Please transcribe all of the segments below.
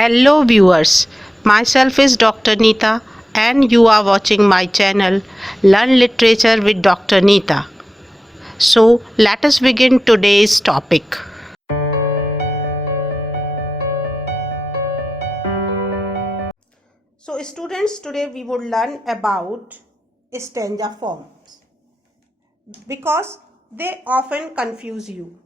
Hello viewers, myself is Dr. Neeta and you are watching my channel Learn Literature with Dr. Neeta. So let us begin today's topic. So students, today we would learn about stanza forms because they often confuse you.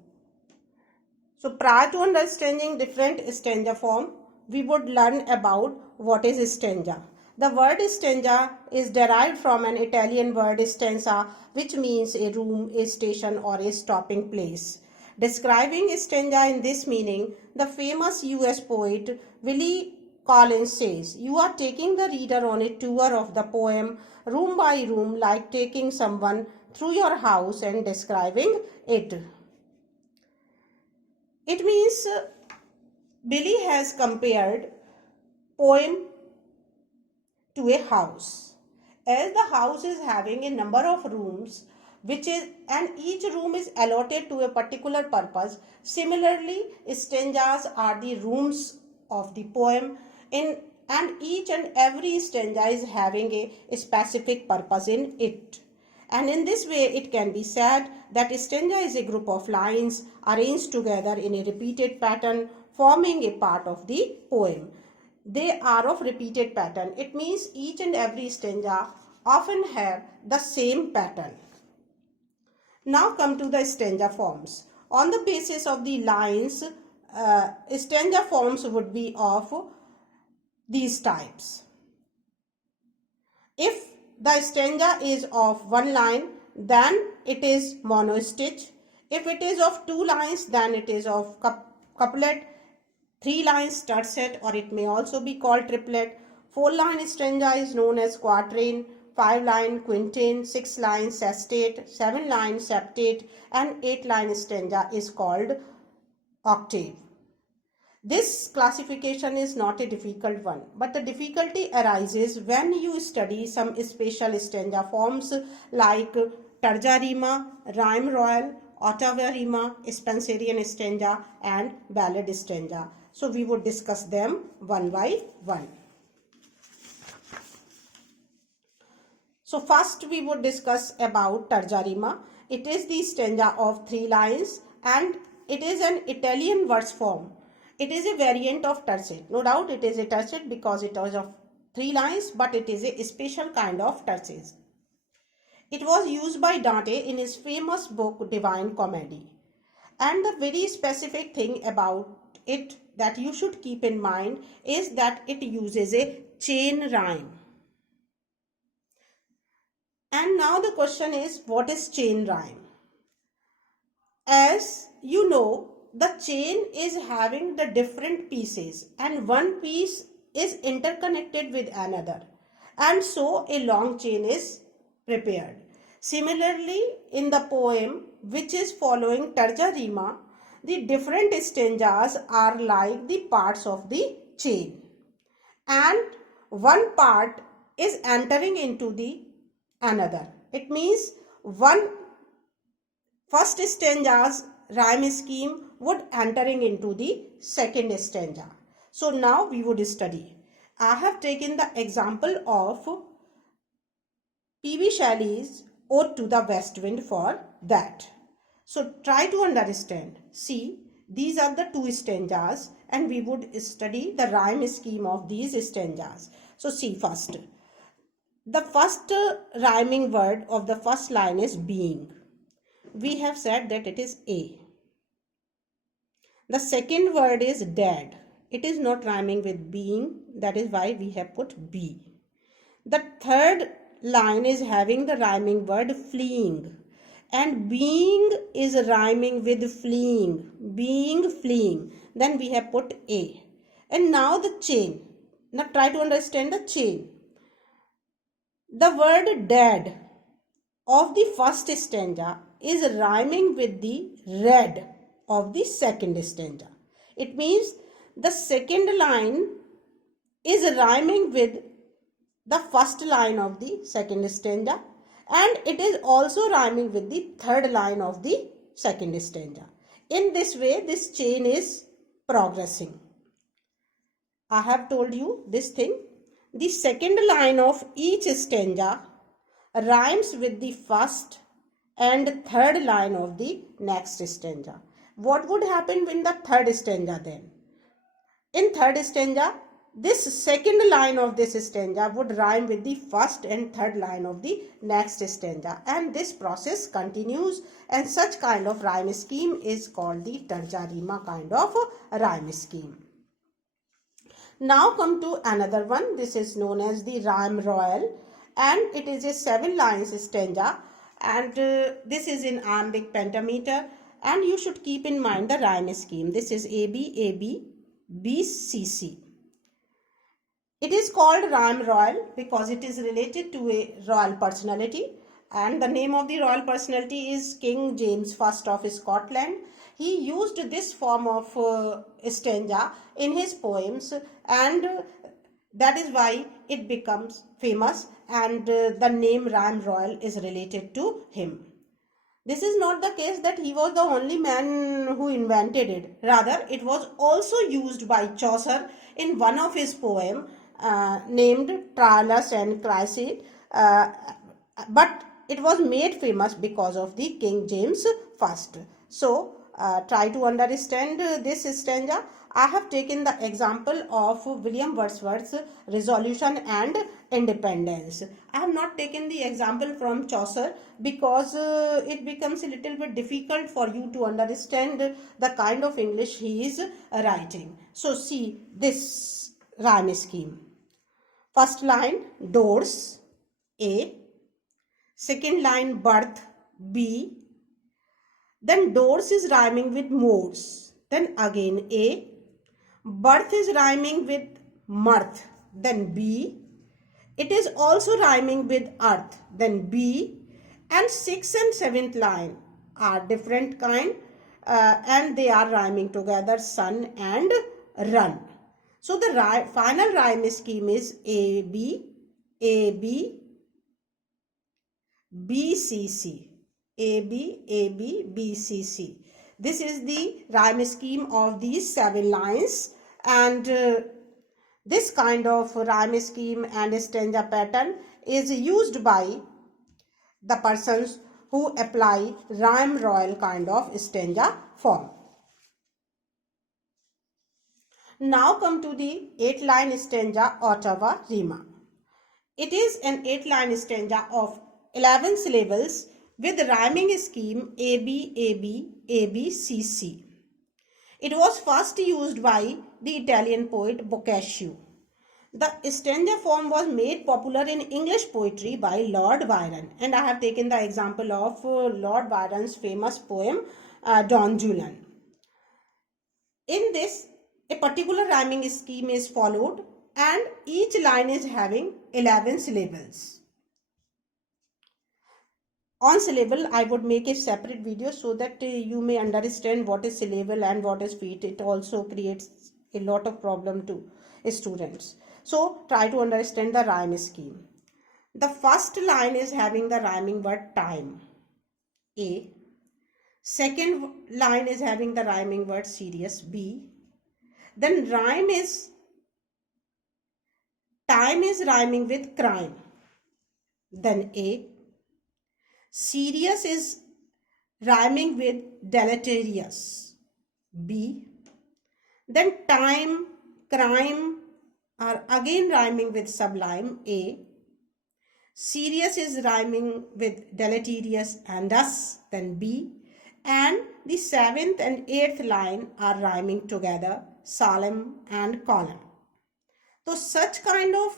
So prior to understanding different stanza form, we would learn about what is stanza. The word stanza is derived from an Italian word stanza, which means a room, a station or a stopping place. Describing stanza in this meaning, the famous US poet Willie Collins says, "You are taking the reader on a tour of the poem, room by room, like taking someone through your house and describing it." It means Billy has compared poem to a house. As the house is having a number of rooms, and each room is allotted to a particular purpose. Similarly, stanzas are the rooms of the poem and each and every stanza is having a specific purpose in it. And in this way, it can be said that a stanza is a group of lines arranged together in a repeated pattern, forming a part of the poem. They are of repeated pattern. It means each and every stanza often have the same pattern. Now come to the stanza forms. On the basis of the lines, stanza forms would be of these types. If the stanza is of one line, then it is monostitch. If it is of two lines, then it is of couplet. 3 lines tercet, or it may also be called triplet. 4-line stanza is known as quatrain. 5-line quintain, 6-line sestet, 7-line septet, and 8-line stanza is called octave. This classification is not a difficult one, but the difficulty arises when you study some special stanza forms like tarja rima, rhyme royal, ottava rima, Spenserian stanza, and ballad stanza. So we would discuss them one by one. So first we would discuss about tarja rima. It is the stanza of 3 lines and it is an Italian verse form. It is a variant of tercet. No doubt it is a tercet because it is of 3 lines, but it is a special kind of tercet. It was used by Dante in his famous book Divine Comedy. And the very specific thing about it that you should keep in mind is that it uses a chain rhyme. And now the question is, what is chain rhyme? As you know, the chain is having the different pieces and one piece is interconnected with another, and so a long chain is prepared. Similarly, in the poem which is following tarja rima, the different stanzas are like the parts of the chain, and one part is entering into the another. It means one first stanza's rhyme scheme would entering into the second stanza. So now we would study. I have taken the example of P.B. Shelley's Ode to the West Wind for that. So try to understand. See, these are the two stanzas and we would study the rhyme scheme of these stanzas. So see first. The first rhyming word of the first line is being. We have said that it is A. The second word is dead. It is not rhyming with being. That is why we have put B. The third line is having the rhyming word fleeing. And being is rhyming with fleeing. Being, fleeing. Then we have put A. And now the chain. Now try to understand the chain. The word dead of the first stanza is rhyming with the red of the second stanza. It means the second line is rhyming with the first line of the second stanza, and it is also rhyming with the third line of the second stanza. In this way, this chain is progressing. I have told you this thing. The second line of each stanza rhymes with the first and third line of the next stanza. What would happen in the third stanza then? In third stanza, this second line of this stanza would rhyme with the first and third line of the next stanza, and this process continues, and such kind of rhyme scheme is called the tarja rima kind of rhyme scheme. Now come to another one. This is known as the rhyme royal, and it is a 7 lines stanza, and this is in iambic pentameter, and you should keep in mind the rhyme scheme. This is AB, AB, B, C, C. It is called rhyme royal because it is related to a royal personality, and the name of the royal personality is King James I of Scotland. He used this form of stanza in his poems, and that is why it becomes famous, and the name rhyme royal is related to him. This is not the case that he was the only man who invented it. Rather, it was also used by Chaucer in one of his poems named Troilus and Cressida, but it was made famous because of the King James I. So, try to understand this stanza. I have taken the example of William Wordsworth's Resolution and Independence. I have not taken the example from Chaucer because it becomes a little bit difficult for you to understand the kind of English he is writing. So see this rhyme scheme. First line doors, A. Second line birth, B. Then doors is rhyming with moors. Then again A. Birth is rhyming with mirth. Then B. It is also rhyming with earth. Then B. And 6th and 7th line are different kind, and they are rhyming together, sun and run. So the final rhyme scheme is A, B, A, B, B, C, C. A, B, A, B, B, C, C. This is the rhyme scheme of these 7 lines, and this kind of rhyme scheme and stanza pattern is used by the persons who apply rhyme royal kind of stanza form. Now come to the 8-line stanza Ottawa Rima. It is an 8-line stanza of 11 syllables with rhyming scheme AB, AB, AB, C, C. It was first used by the Italian poet Boccaccio. The stanza form was made popular in English poetry by Lord Byron, and I have taken the example of Lord Byron's famous poem Don Juan. In this, a particular rhyming scheme is followed, and each line is having 11 syllables. On syllable, I would make a separate video so that you may understand what is syllable and what is feet. It also creates a lot of problem to students. So try to understand the rhyme scheme. The first line is having the rhyming word time, A. Second line is having the rhyming word serious, B. Then time is rhyming with crime, then A. Serious is rhyming with deleterious, B. Then time, crime are again rhyming with sublime, A. Serious is rhyming with deleterious and thus, then B. And the 7th and 8th line are rhyming together, solemn and column. So such kind of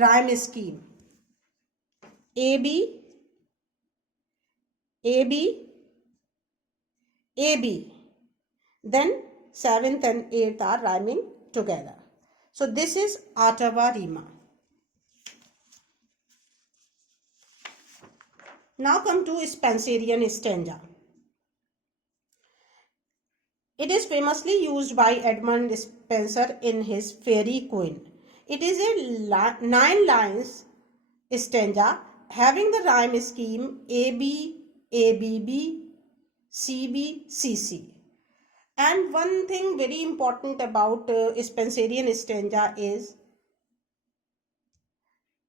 rhyme scheme, AB, AB, AB, then 7th and 8th are rhyming together. So this is Ottawa Rima. Now come to Spenserian stanza. It is famously used by Edmund Spenser in his Fairy Queen. It is a 9 lines stanza having the rhyme scheme AB, ABB, CB, CC. And one thing very important about Spenserian stanza is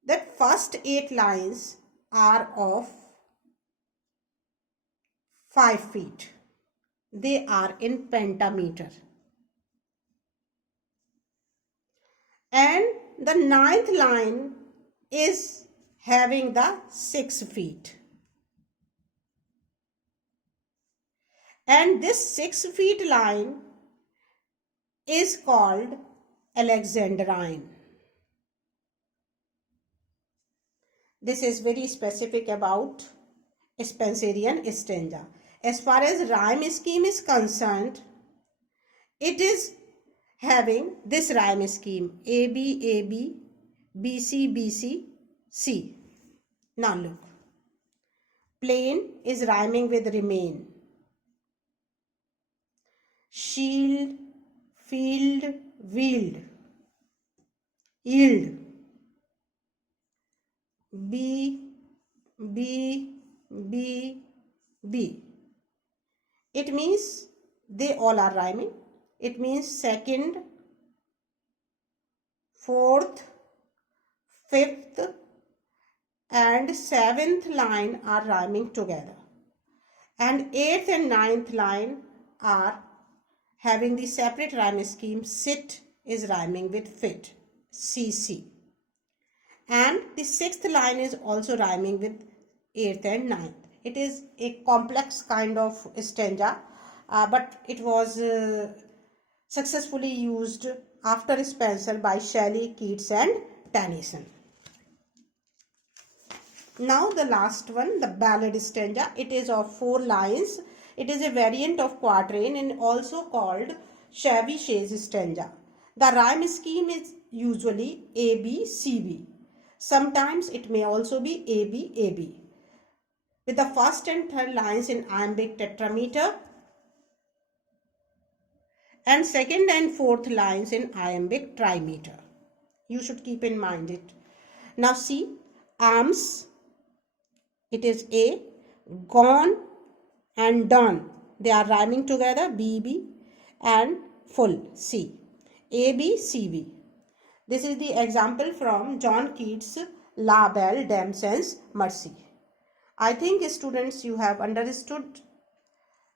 that first 8 lines are of 5 feet. They are in pentameter. And the ninth line is having the 6 feet. And this 6 feet line is called Alexandrine. This is very specific about Spenserian stanza. As far as rhyme scheme is concerned, it is having this rhyme scheme A B A B, B C B C, C. Now look. Plain is rhyming with remain. Shield, field, wield. Yield. B, B, B, B. It means they all are rhyming. It means second, fourth, fifth and seventh line are rhyming together. And eighth and ninth line are having the separate rhyme scheme. Sit is rhyming with fit, CC. And the sixth line is also rhyming with eighth and ninth. It is a complex kind of stanza, but it was successfully used after Spenser by Shelley, Keats and Tennyson. Now the last one, the ballad stanza. It is of 4 lines. It is a variant of quatrain and also called shabby chaise stanza. The rhyme scheme is usually A-B-C-B. Sometimes it may also be A-B-A-B. With the first and third lines in iambic tetrameter and second and fourth lines in iambic trimeter. You should keep in mind it. Now see, arms, it is A, gone and done. They are rhyming together, B, and full, C. A, B, C, B. This is the example from John Keats' La Belle Dame sans Merci. I think students, you have understood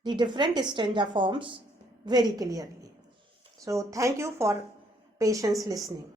the different stanza forms very clearly. So thank you for patience listening.